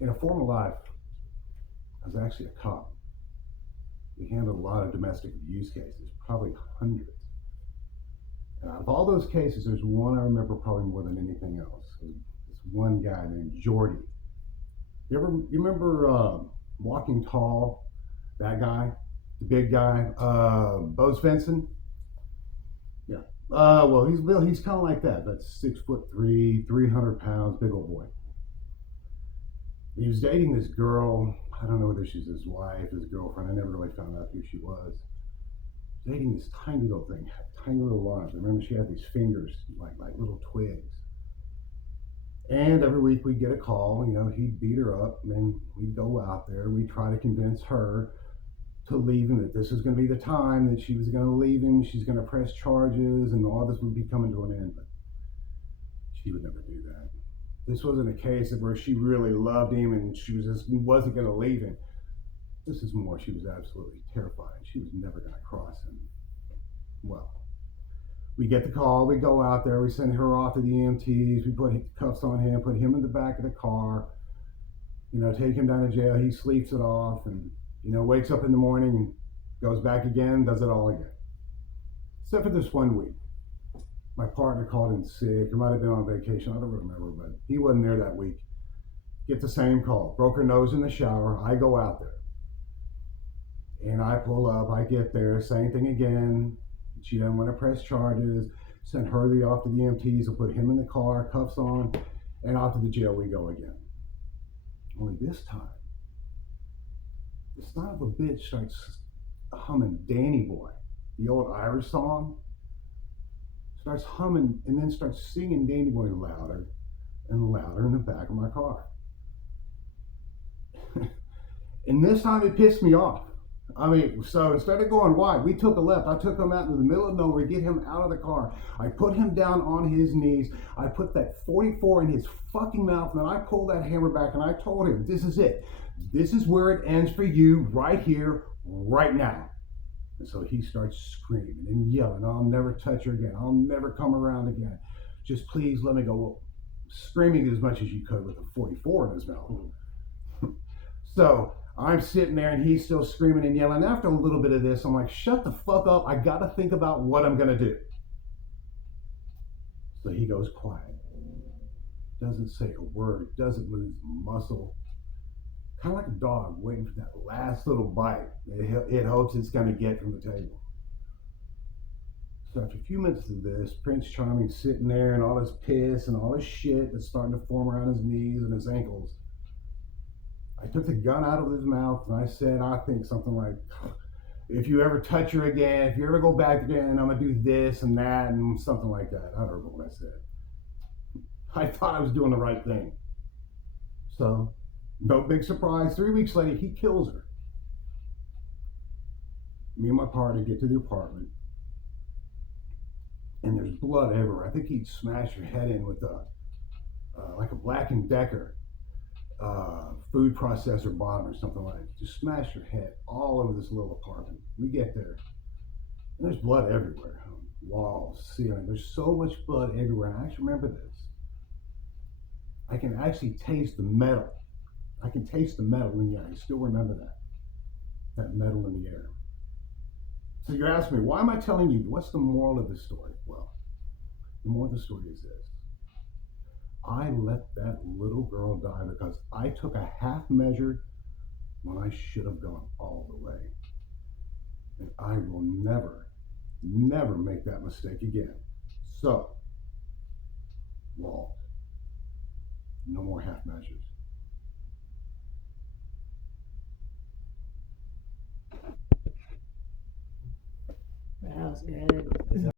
In a former life, I was actually a cop. We handled a lot of domestic abuse cases, probably hundreds. And out of all those cases, there's one I remember probably more than anything else. This one guy named Jordy. You remember Walking Tall? That guy, the big guy, Bo Svensson. Yeah. Well, he's kind of like that. That's 6'3", 300 pounds, big old boy. He was dating this girl. I don't know whether she's his wife, his girlfriend. I never really found out who she was. Dating this tiny little thing, tiny little arms. I remember she had these fingers like little twigs. And every week we'd get a call. He'd beat her up, and we'd go out there. We'd try to convince her to leave him, that this was going to be the time that she was going to leave him. She's going to press charges, and all this would be coming to an end. But she would never do that. This wasn't a case of where she really loved him and she wasn't going to leave him. This is more, she was absolutely terrified. She was never going to cross him. Well, we get the call, we go out there, we send her off to the EMTs, we put cuffs on him, put him in the back of the car, take him down to jail. He sleeps it off and, wakes up in the morning and goes back again, does it all again. Except for this one week. My partner called in sick. He might have been on vacation. I don't remember, but he wasn't there that week. Get the same call. Broke her nose in the shower. I go out there. And I pull up. I get there. Same thing again. She doesn't want to press charges. Sent her off to the EMTs and put him in the car, cuffs on, and off to the jail we go again. Only this time, the son of a bitch starts humming Danny Boy, the old Irish song. Starts humming and then starts singing Danny Boy louder and louder in the back of my car. And this time it pissed me off. So instead of going wide, we took a left. I took him out into the middle of nowhere, get him out of the car. I put him down on his knees. I put that 44 in his fucking mouth, and then I pulled that hammer back, and I told him, this is it. This is where it ends for you, right here, right now. And so he starts screaming and yelling, I'll never touch her again. I'll never come around again. Just please let me go. Well, screaming as much as you could with a 44 in his mouth. So I'm sitting there and he's still screaming and yelling. After a little bit of this, I'm like, shut the fuck up. I got to think about what I'm going to do. So he goes quiet. Doesn't say a word. Doesn't move a muscle. Kind of like a dog waiting for that last little bite it hopes it's going to get from the table. So after a few minutes of this, Prince Charming's sitting there and all his piss and all his shit that's starting to form around his knees and his ankles. I took the gun out of his mouth and I said, I think something like, if you ever touch her again, if you ever go back again, I'm going to do this and that and something like that. I don't remember what I said. I thought I was doing the right thing. So, no big surprise. 3 weeks later, he kills her. Me and my partner get to the apartment, and there's blood everywhere. I think he'd smashed her head in with like a Black & Decker food processor bottom or something like that. Just smashed her head all over this little apartment. We get there, and there's blood everywhere. Walls, ceiling. There's so much blood everywhere. And I actually remember this. I can actually taste the metal. I can taste the metal in the air. I still remember that metal in the air. So you're asking me, why am I telling you? What's the moral of this story? Well, the moral of the story is this. I let that little girl die because I took a half measure when I should have gone all the way. And I will never, never make that mistake again. So, Walt, no more half measures. That was good.